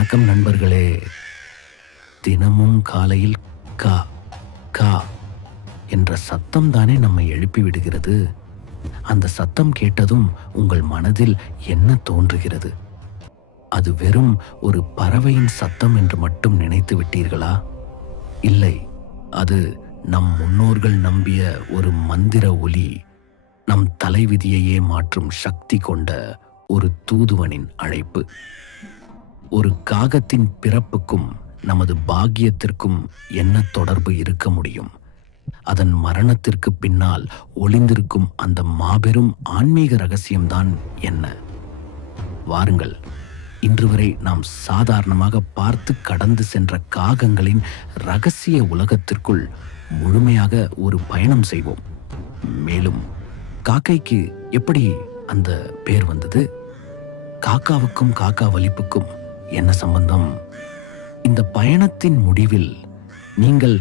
வணக்கம் நண்பர்களே. தினமும் காலையில் கா கா என்ற சத்தம் தானே நம்மை எழுப்பி விடுகிறது. அந்த சத்தம் கேட்டதும் உங்கள் மனதில் என்ன தோன்றுகிறது? அது வெறும் ஒரு பறவையின் சத்தம் என்று மட்டும் நினைத்து விட்டீர்களா? இல்லை, அது நம் முன்னோர்கள் நம்பிய ஒரு மந்திர ஒலி, நம் தலைவிதியையே மாற்றும் சக்தி கொண்ட ஒரு தூதுவனின் அழைப்பு. ஒரு காகத்தின் பிறப்புக்கும் நமது பாக்கியத்திற்கும் என்ன தொடர்பு இருக்க முடியும்? அதன் மரணத்திற்கு பின்னால் ஒளிந்திருக்கும் அந்த மாபெரும் ஆன்மீக ரகசியம்தான் என்ன? வாருங்கள், இன்று வரை நாம் சாதாரணமாக பார்த்து கடந்து சென்ற காகங்களின் ரகசிய உலகத்திற்குள் முழுமையாக ஒரு பயணம் செய்வோம். மேலும் காக்கைக்கு எப்படி அந்த பேர் வந்தது? காக்காவுக்கும் காக்கா வலிப்புக்கும் என்ன சம்பந்தம்? இந்த பயணத்தின் முடிவில் நீங்கள்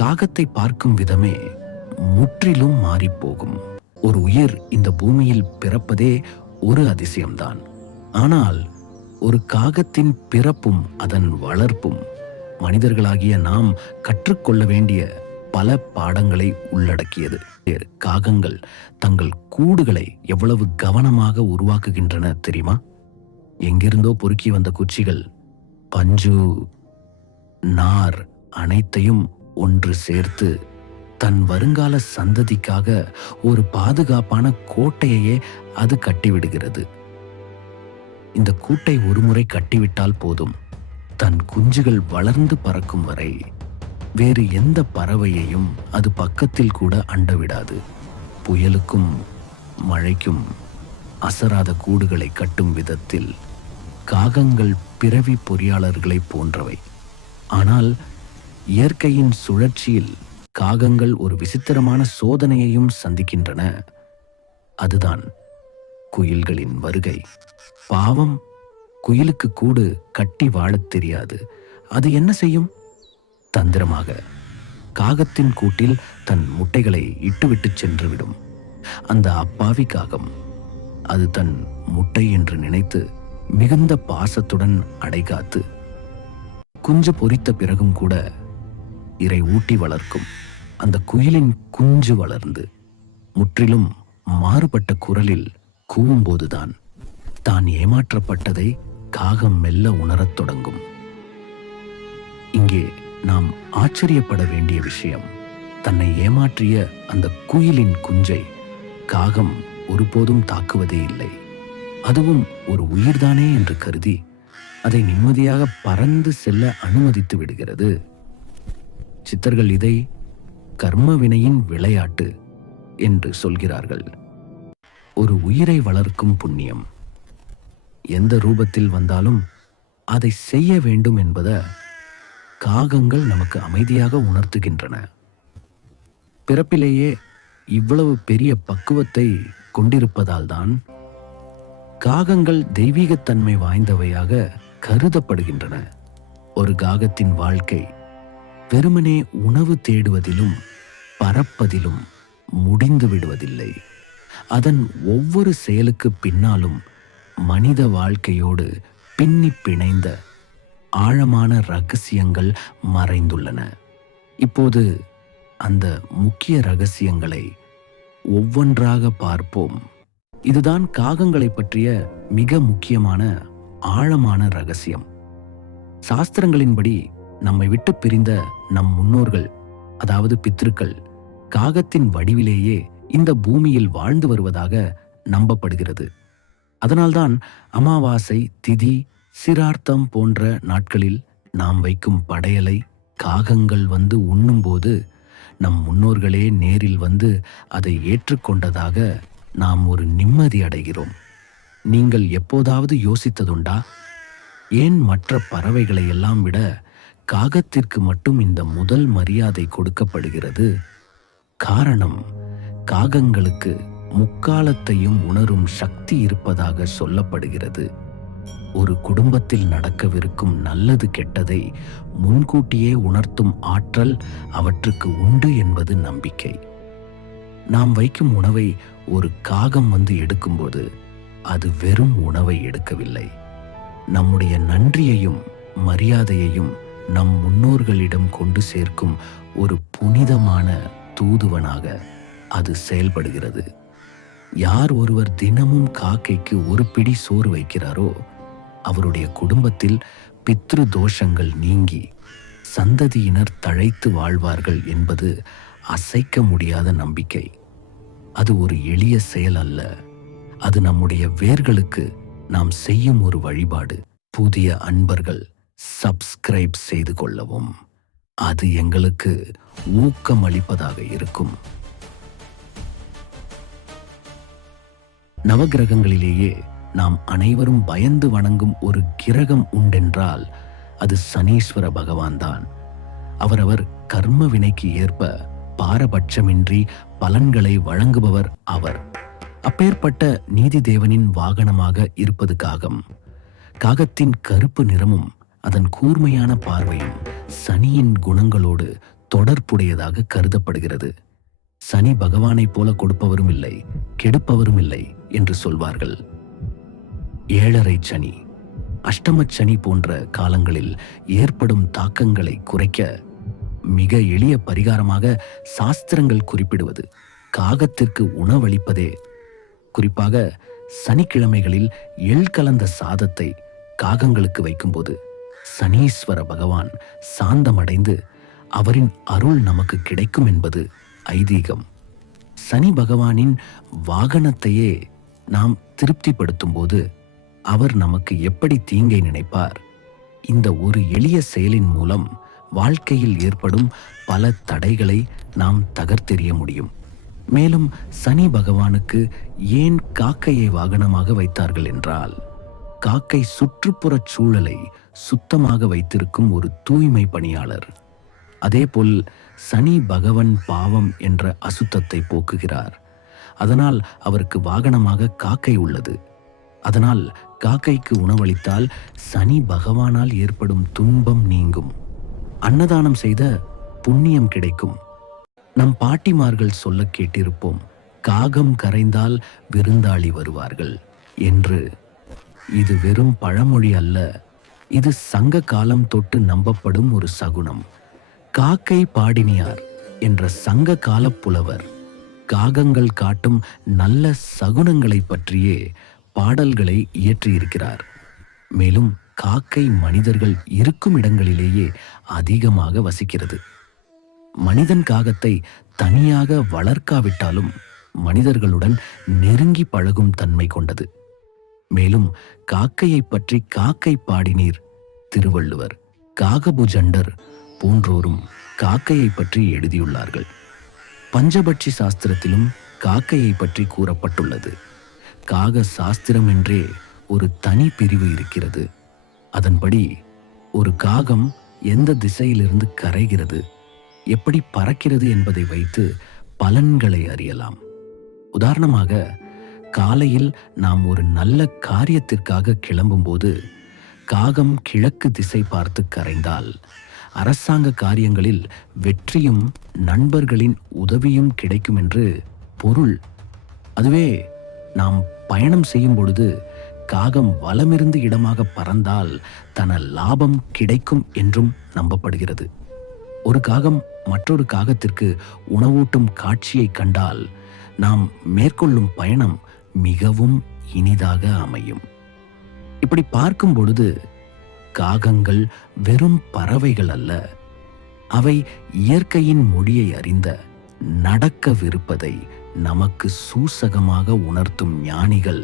காகத்தை பார்க்கும் விதமே முற்றிலும் மாறிப்போகும். ஒரு உயிர் இந்த பூமியில் பிறப்பதே ஒரு அதிசயம்தான். ஆனால் ஒரு காகத்தின் பிறப்பும் அதன் வளர்ப்பும் மனிதர்களாகிய நாம் கற்றுக்கொள்ள வேண்டிய பல பாடங்களை உள்ளடக்கியது. காகங்கள் தங்கள் கூடுகளை எவ்வளவு கவனமாக உருவாக்குகின்றன தெரியுமா? எங்கிருந்தோ பொறுக்கி வந்த குச்சிகள், பஞ்சு, நார் அனைத்தையும் ஒன்று சேர்த்து தன் வருங்கால சந்ததிக்காக ஒரு பாதுகாப்பான கோட்டையையே அது கட்டிவிடுகிறது. இந்த கூட்டை ஒருமுறை கட்டிவிட்டால் போதும், தன் குஞ்சுகள் வளர்ந்து பறக்கும் வரை வேறு எந்த பறவையையும் அது பக்கத்தில் கூட அண்டவிடாது. புயலுக்கும் மழைக்கும் அசராத கூடுகளை கட்டும் விதத்தில் காகங்கள் பிறவி பொறியாளர்களை போன்றவை. ஆனால் இயற்கையின் சுழற்சியில் காகங்கள் ஒரு விசித்திரமான சோதனையையும் சந்திக்கின்றன. அதுதான் குயில்களின் வருகை. பாவம், குயிலுக்கு கூடு கட்டி வாழத் தெரியாது. அது என்ன செய்யும்? தந்திரமாக காகத்தின் கூட்டில் தன் முட்டைகளை இட்டுவிட்டு சென்றுவிடும். அந்த அப்பாவி காகம் அது தன் முட்டை என்று நினைத்து மிகுந்த பாசத்துடன் அடைகாத்து குஞ்சு பொரித்த பிறகும் கூட இரை ஊட்டி வளர்க்கும். அந்த குயிலின் குஞ்சு வளர்ந்து முற்றிலும் மாறுபட்ட குரலில் கூவும்போதுதான் தான் ஏமாற்றப்பட்டதை காகம் மெல்ல உணரத் தொடங்கும். இங்கே நாம் ஆச்சரியப்பட வேண்டிய விஷயம், தன்னை ஏமாற்றிய அந்த குயிலின் குஞ்சை காகம் ஒருபோதும் தாக்குவதே இல்லை. அதுவும் ஒரு உயிர்தானே என்று கருதி அதை நிம்மதியாக பறந்து செல்ல அனுமதித்து விடுகிறது. சித்தர்கள் இதை கர்ம வினையின் விளையாட்டு என்று சொல்கிறார்கள். ஒரு உயிரை வளர்க்கும் புண்ணியம் எந்த ரூபத்தில் வந்தாலும் அதை செய்ய வேண்டும் என்பதை காகங்கள் நமக்கு அமைதியாக உணர்த்துகின்றன. பிறப்பிலேயே இவ்வளவு பெரிய பக்குவத்தை கொண்டிருப்பதால் தான் காகங்கள் தெய்வீகத்தன்மை வாய்ந்தவையாக கருதப்படுகின்றன. ஒரு காகத்தின் வாழ்க்கை வெறுமனே உணவு தேடுவதிலும் பறப்பதிலும் முடிந்து விடுவதில்லை. அதன் ஒவ்வொரு செயலுக்கு பின்னாலும் மனித வாழ்க்கையோடு பின்னி பிணைந்த ஆழமான ரகசியங்கள் மறைந்துள்ளன. இப்போது அந்த முக்கிய ரகசியங்களை ஒவ்வொன்றாக பார்ப்போம். இதுதான் காகங்களை பற்றிய மிக முக்கியமான ஆழமான ரகசியம். சாஸ்திரங்களின்படி நம்மை விட்டு பிரிந்த நம் முன்னோர்கள், அதாவது பித்ருக்கள், காகத்தின் வடிவிலேயே இந்த பூமியில் வாழ்ந்து வருவதாக நம்பப்படுகிறது. அதனால்தான் அமாவாசை, திதி, சிரார்த்தம் போன்ற நாட்களில் நாம் வைக்கும் படையலை காகங்கள் வந்து உண்ணும்போது நம் முன்னோர்களே நேரில் வந்து அதை ஏற்றுக்கொண்டதாக நாம் ஒரு நிம்மதி அடைகிறோம். நீங்கள் எப்போதாவது யோசித்ததுண்டா, ஏன் மற்ற பறவைகளை எல்லாம் விட காகத்திற்கு மட்டும் இந்த முதல் மரியாதை கொடுக்கப்படுகிறது? காரணம், காகங்களுக்கு முக்காலத்தையும் உணரும் சக்தி இருப்பதாக சொல்லப்படுகிறது. ஒரு குடும்பத்தில் நடக்கவிருக்கும் நல்லது கெட்டதை முன்கூட்டியே உணர்த்தும் ஆற்றல் அவற்றுக்கு உண்டு என்பது நம்பிக்கை. நாம் வைக்கும் உணவை ஒரு காகம் வந்து எடுக்கும்போது அது வெறும் உணவை எடுக்கவில்லை, நம்முடைய நன்றியையும் மரியாதையையும் நம் முன்னோர்களிடம் கொண்டு சேர்க்கும் ஒரு புனிதமான தூதுவனாக அது செயல்படுகிறது. யார் ஒருவர் தினமும் காக்கைக்கு ஒரு பிடி சோறு வைக்கிறாரோ அவருடைய குடும்பத்தில் பித்ரு தோஷங்கள் நீங்கி சந்ததியினர் தழைத்து வாழ்வார்கள் என்பது அசைக்க முடியாத நம்பிக்கை. அது ஒரு எளிய செயல் அல்ல, அது நம்முடைய வேர்களுக்கு நாம் செய்யும் ஒரு வழிபாடு. புதிய அன்பர்கள் சப்ஸ்கிரைப் செய்து கொள்ளவும், அது எங்களுக்கு ஊக்கமளிப்பதாக இருக்கும். நவகிரகங்களிலேயே நாம் அனைவரும் பயந்து வணங்கும் ஒரு கிரகம் உண்டென்றால் அது சனீஸ்வர பகவான் தான். அவரவர் கர்ம வினைக்கு ஏற்ப பாரபட்சமின்றி பலன்களை வழங்குபவர் அவர். அப்பேற்பட்ட நீதி தேவனின் வாகனமாக இருப்பது காகம். காகத்தின் கருப்பு நிறமும் அதன் கூர்மையான பார்வையும் சனியின் குணங்களோடு தொடர்புடையதாக கருதப்படுகிறது. சனி பகவானைப் போல கொடுப்பவரும் இல்லை, கெடுப்பவரும் இல்லை என்று சொல்வார்கள். 7.5 சனி, அஷ்டமச் சனி போன்ற காலங்களில் ஏற்படும் தாக்கங்களை குறைக்க மிக எளிய பரிகாரமாக சாஸ்திரங்கள் குறிப்பிடுவது காகத்திற்கு உணவளிப்பதே. குறிப்பாக சனிக்கிழமைகளில் எள் கலந்த சாதத்தை காகங்களுக்கு வைக்கும்போது சனீஸ்வர பகவான் சாந்தமடைந்து அவரின் அருள் நமக்கு கிடைக்கும் என்பது ஐதீகம். சனி பகவானின் வாகனத்தையே நாம் திருப்திப்படுத்தும் போது அவர் நமக்கு எப்படி தீங்கை நினைப்பார்? இந்த ஒரு எளிய செயலின் மூலம் வாழ்க்கையில் ஏற்படும் பல தடைகளை நாம் தகர்த்தெறிய முடியும். மேலும் சனி பகவானுக்கு ஏன் காக்கையை வாகனமாக வைத்தார்கள் என்றால், காக்கை சுற்றுப்புறச் சூழலை சுத்தமாக வைத்திருக்கும் ஒரு தூய்மை பணியாளர். அதேபோல் சனி பகவன் பாவம் என்ற அசுத்தத்தை போக்குகிறார். அதனால் அவருக்கு வாகனமாக காக்கை உள்ளது. அதனால் காக்கைக்கு உணவளித்தால் சனி பகவானால் ஏற்படும் துன்பம் நீங்கும். அன்னதானம் செய்த புண்ணியம் கிடைக்கும். நம் பாட்டிமார்கள் சொல்ல கேட்டிருப்போம், காகம் கரைந்தால் விருந்தாளி வருவார்கள் என்று. இது வெறும் பழமொழி அல்ல, இது சங்க காலம் தொட்டு நம்பப்படும் ஒரு சகுனம். காக்கை பாடினியார் என்ற சங்க கால புலவர் காகங்கள் காட்டும் நல்ல சகுனங்களை பற்றியே பாடல்களை இயற்றியிருக்கிறார். மேலும் காக்கை மனிதர்கள் இருக்கும் இடங்களிலேயே அதிகமாக வசிக்கிறது. மனிதன் காகத்தை தனியாக வளர்க்காவிட்டாலும் மனிதர்களுடன் நெருங்கி பழகும் தன்மை கொண்டது. மேலும் காக்கையை பற்றி காக்கை பாடினீர் திருவள்ளுவர், காகபுஜண்டர் போன்றோரும் காக்கையை பற்றி எழுதியுள்ளார்கள். பஞ்சபட்சி சாஸ்திரத்திலும் காக்கையை பற்றி கூறப்பட்டுள்ளது. காக சாஸ்திரம் என்றே ஒரு தனி பிரிவு இருக்கிறது. அதன்படி ஒரு காகம் எந்த திசையிலிருந்து கரைகிறது, எப்படி பறக்கிறது என்பதை வைத்து பலன்களை அறியலாம். உதாரணமாக, காலையில் நாம் ஒரு நல்ல காரியத்திற்காக கிளம்பும்போது காகம் கிழக்கு திசை பார்த்து கரைந்தால் அரசாங்க காரியங்களில் வெற்றியும் நண்பர்களின் உதவியும் கிடைக்கும் என்று பொருள். அதுவே நாம் பயணம் செய்யும் பொழுது காகம் வலமிருந்து இடமாக பறந்தால் தன லாபம் கிடைக்கும் என்றும் நம்பப்படுகிறது. ஒரு காகம் மற்றொரு காகத்திற்கு உணவூட்டும் காட்சியை கண்டால் நாம் மேற்கொள்ளும் பயணம் மிகவும் இனிதாக அமையும். இப்படி பார்க்கும் பொழுது காகங்கள் வெறும் பறவைகள் அல்ல, அவை இயற்கையின் மொழியை அறிந்த, நடக்கவிருப்பதை நமக்கு சூசகமாக உணர்த்தும் ஞானிகள்.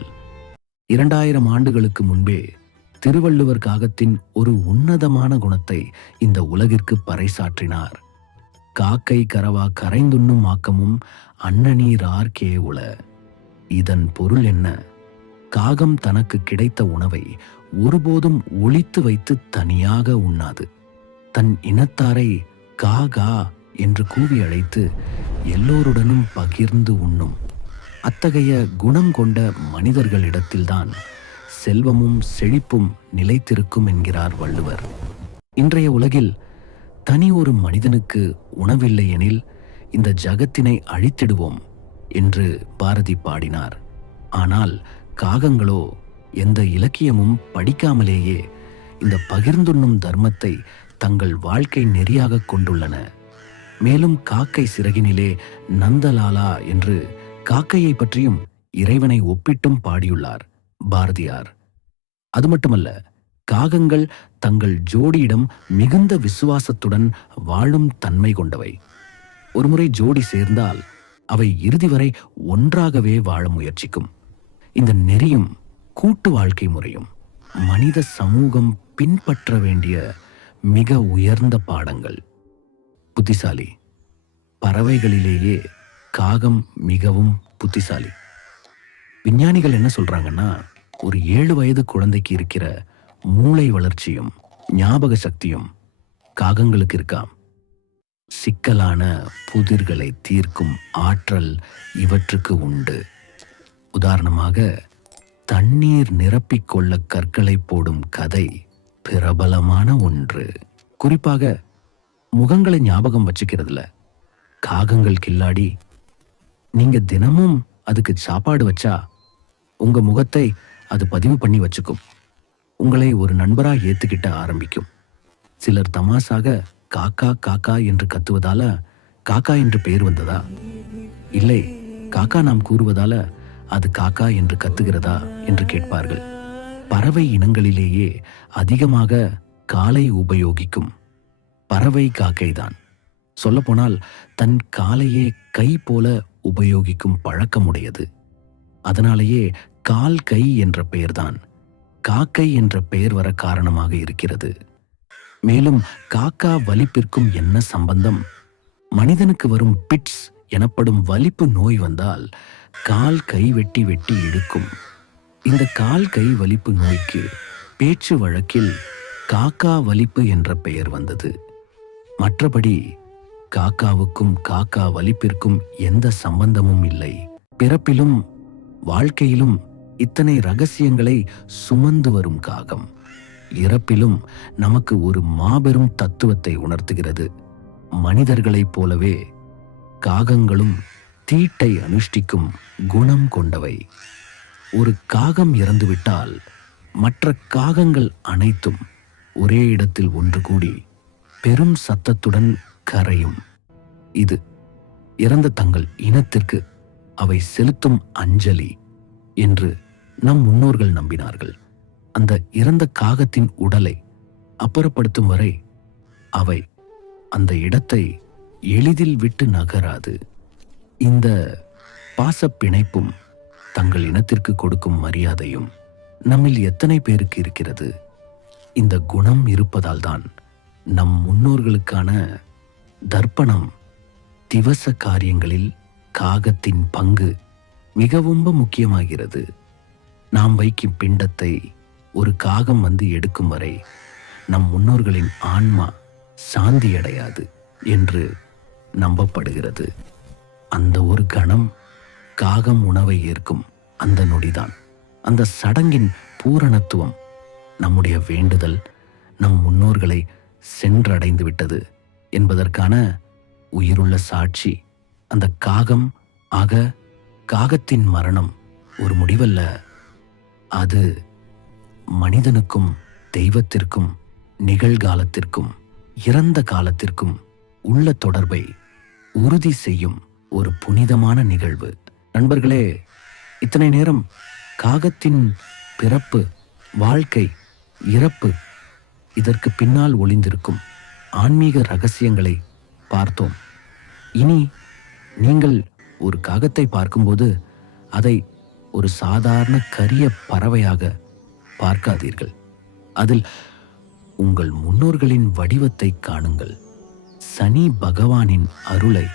2000 ஆண்டுகளுக்கு முன்பே திருவள்ளுவர் காகத்தின் ஒரு உன்னதமான குணத்தை இந்த உலகிற்கு பறைசாற்றினார். காக்கை கரவா கரைந்துண்ணும் ஆக்கமும் அன்னநீர் ஆர்க்கே உள. இதன் பொருள் என்ன? காகம் தனக்கு கிடைத்த உணவை ஒருபோதும் ஒளித்து வைத்து தனியாக உண்ணாது. தன் இனத்தாரை கா கா என்று கூவி அழைத்து எல்லோருடனும் பகிர்ந்து உண்ணும். அத்தகைய குணம் கொண்ட மனிதர்களிடத்தில்தான் செல்வமும் செழிப்பும் நிலைத்திருக்கும் என்கிறார் வள்ளுவர். இன்றைய உலகில் தனி ஒரு மனிதனுக்கு உணவில்லை எனில் இந்த ஜகத்தினை அழித்திடுவோம் என்று பாரதி பாடினார். ஆனால் காகங்களோ எந்த இலக்கியமும் படிக்காமலேயே இந்த பகிர்ந்துண்ணும் தர்மத்தை தங்கள் வாழ்க்கை நெறியாக கொண்டுள்ளன. மேலும் காக்கை சிறகினிலே நந்தலாலா என்று காக்கையை பற்றியும் இறைவனை ஒப்பிட்டும் பாடியுள்ளார் பாரதியார். அது மட்டுமல்ல, காகங்கள் தங்கள் ஜோடியிடம் மிகுந்த விசுவாசத்துடன் வாழும் தன்மை கொண்டவை. ஒருமுறை ஜோடி சேர்ந்தால் அவை இறுதி வரை ஒன்றாகவே வாழ முயற்சிக்கும். இந்த நெறியும் கூட்டு வாழ்க்கை முறையும் மனித சமூகம் பின்பற்ற வேண்டிய மிக உயர்ந்த பாடங்கள். புத்திசாலி. பறவைகளிலேயே காகம் மிகவும் புத்திசாலி. விஞ்ஞானிகள் என்ன சொல்றாங்கன்னா, ஒரு 7 வயது குழந்தைக்கு இருக்கிற மூளை வளர்ச்சியும் ஞாபக சக்தியும் காகங்களுக்கு இருக்காம். சிக்கலான புதிர்களை தீர்க்கும் ஆற்றல் இவற்றுக்கு உண்டு. உதாரணமாக, தண்ணீர் நிரப்பிக்கொள்ள கற்களை போடும் கதை பிரபலமான ஒன்று. குறிப்பாக முகங்களை ஞாபகம் வச்சுக்கிறதுல காகங்கள் கில்லாடி. நீங்க தினமும் அதுக்கு சாப்பாடு வச்சா உங்க முகத்தை அது பதிவு பண்ணி வச்சுக்கும். உங்களை ஒரு நண்பரா ஏத்துக்கிட்ட ஆரம்பிக்கும். சிலர் தமாசாக காக்கா காக்கா என்று கத்துவதால காக்கா என்று பெயர் வந்ததா? இல்லை, காக்கா நாம் கூறுவதால அது காக்கா என்று கத்துகிறதா என்று கேட்பார்கள். பறவை இனங்களிலேயே அதிகமாக காலை உபயோகிக்கும் பறவை காக்கைதான். சொல்லப்போனால் தன் காலையே கை போல உபயோகிக்கும் பழக்கமுடையது. அதனாலேயே கால் கை என்ற பெயர்தான் காக்கை என்ற பெயர் வர காரணமாக இருக்கிறது. மேலும் காக்கா வலிப்பிற்கும் என்ன சம்பந்தம்? மனிதனுக்கு வரும் பிட்ஸ் எனப்படும் வலிப்பு நோய் வந்தால் கால் கை வெட்டி வெட்டி இழுக்கும். இந்த கால் கை வலிப்பு நோய்க்கு பேச்சு வழக்கில் காக்கா வலிப்பு என்ற பெயர் வந்தது. மற்றபடி காக்காவுக்கும் காக்கா வலிப்பிற்கும் எந்த சம்பந்தமும் இல்லை. பிறப்பிலும் வாழ்க்கையிலும் இத்தனை ரகசியங்களை சுமந்து வரும் காகம் இறப்பிலும் நமக்கு ஒரு மாபெரும் தத்துவத்தை உணர்த்துகிறது. மனிதர்களைப் போலவே காகங்களும் தீட்டை அனுஷ்டிக்கும் குணம் கொண்டவை. ஒரு காகம் இறந்துவிட்டால் மற்ற காகங்கள் அனைத்தும் ஒரே இடத்தில் ஒன்று கூடி பெரும் சத்தத்துடன் கரையும். இது இறந்த தங்கள் இனத்திற்கு அவை செலுத்தும் அஞ்சலி என்று நம் முன்னோர்கள் நம்பினார்கள். அந்த இறந்த காகத்தின் உடலை அப்புறப்படுத்தும் வரை அவை அந்த இடத்தை எளிதில் விட்டு நகராது. இந்த பாசப்பிணைப்பும் தங்கள் இனத்திற்கு கொடுக்கும் மரியாதையும் நம்மில் எத்தனை பேருக்கு இருக்கிறது? இந்த குணம் இருப்பதால் தான் நம் முன்னோர்களுக்கான தர்ப்பணம் திவச காரியங்களில் காகத்தின் பங்கு மிகவும் முக்கியமாகிறது. நாம் வைக்கும் பிண்டத்தை ஒரு காகம் வந்து எடுக்கும் வரை நம் முன்னோர்களின் ஆன்மா சாந்தியடையாது என்று நம்பப்படுகிறது. அந்த ஒரு கணம் காகம் உணவை ஏற்கும் அந்த நொடிதான் அந்த சடங்கின் பூரணத்துவம். நம்முடைய வேண்டுதல் நம் முன்னோர்களை சென்றடைந்து விட்டது என்பதற்கான உயிருள்ள சாட்சி. அந்த காகம் ஆக காகத்தின் மரணம் ஒரு முடிவல்ல, அது மனிதனுக்கும் தெய்வத்திற்கும் நிகழ்காலத்திற்கும் இறந்த காலத்திற்கும் உள்ள தொடர்பை உறுதி செய்யும் ஒரு புனிதமான நிகழ்வு. நண்பர்களே, இத்தனை நேரம் காகத்தின் பிறப்பு, வாழ்க்கை, இறப்பு, இதற்கு பின்னால் ஒளிந்திருக்கும் ஆன்மீக ரகசியங்களை பார்த்தோம். இனி நீங்கள் ஒரு காகத்தை பார்க்கும்போது அதை ஒரு சாதாரண கரிய பறவையாக பார்க்காதீர்கள். அதில் உங்கள் முன்னோர்களின் வடிவத்தை காணுங்கள். சனி பகவானின் அருளை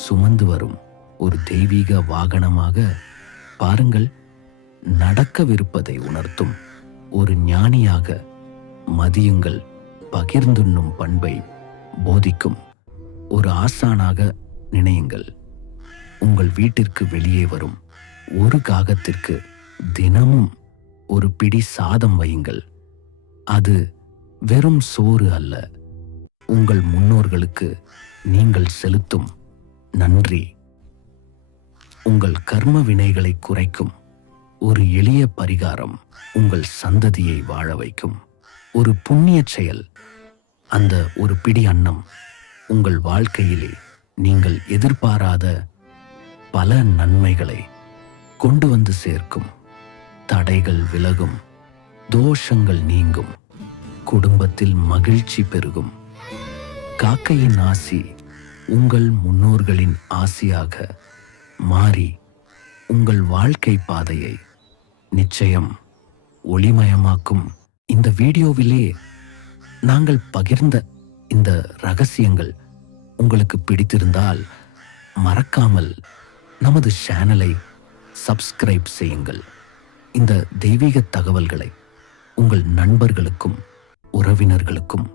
சுமந்து வரும் ஒரு தெய்வீக வாகனமாக பாருங்கள். நடக்கவிருப்பதை உணர்த்தும் ஒரு ஞானியாக மதியுங்கள். பகிர்ந்துண்ணும் பண்பை போதிக்கும் ஒரு ஆசானாக நினையுங்கள். உங்கள் வீட்டிற்கு வெளியே வரும் ஒரு காகத்திற்கு தினமும் ஒரு பிடி சாதம் வையுங்கள். அது வெறும் சோறு அல்ல, உங்கள் முன்னோர்களுக்கு நீங்கள் செலுத்தும் நன்றி. உங்கள் கர்ம வினைகளை குறைக்கும் ஒரு எளிய பரிகாரம் உங்கள் சந்ததியை வாழ வைக்கும். ஒரு புண்ணியச் செயல், அந்த ஒரு பிடி அன்னம் உங்கள் வாழ்க்கையிலே நீங்கள் எதிர்பாராத பல நன்மைகளை கொண்டு வந்து சேர்க்கும். தடைகள் விலகும், தோஷங்கள் நீங்கும், குடும்பத்தில் மகிழ்ச்சி பெருகும். காக்கையின் ஆசி உங்கள் முன்னோர்களின் ஆசியாக மாறி உங்கள் வாழ்க்கை பாதையை நிச்சயம் ஒளிமயமாக்கும். இந்த வீடியோவிலே நாங்கள் பகிர்ந்த இந்த ரகசியங்கள் உங்களுக்கு பிடித்திருந்தால் மறக்காமல் நமது சேனலை சப்ஸ்கிரைப் செய்யுங்கள். இந்த தெய்வீக தகவல்களை உங்கள் நண்பர்களுக்கும் உறவினர்களுக்கும்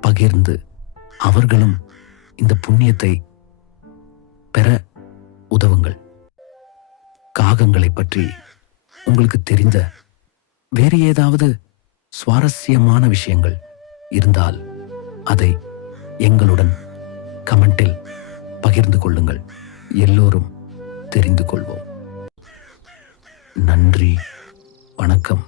பகிர்ந்து அவர்களும் இந்த புண்ணியத்தை பெற உதவுங்கள். காகங்களை பற்றி உங்களுக்கு தெரிந்த வேறு ஏதாவது சுவாரஸ்யமான விஷயங்கள் இருந்தால் அதை எங்களுடன் கமெண்டில் பகிர்ந்து கொள்ளுங்கள். எல்லோரும் தெரிந்து கொள்வோம். நன்றி, வணக்கம்.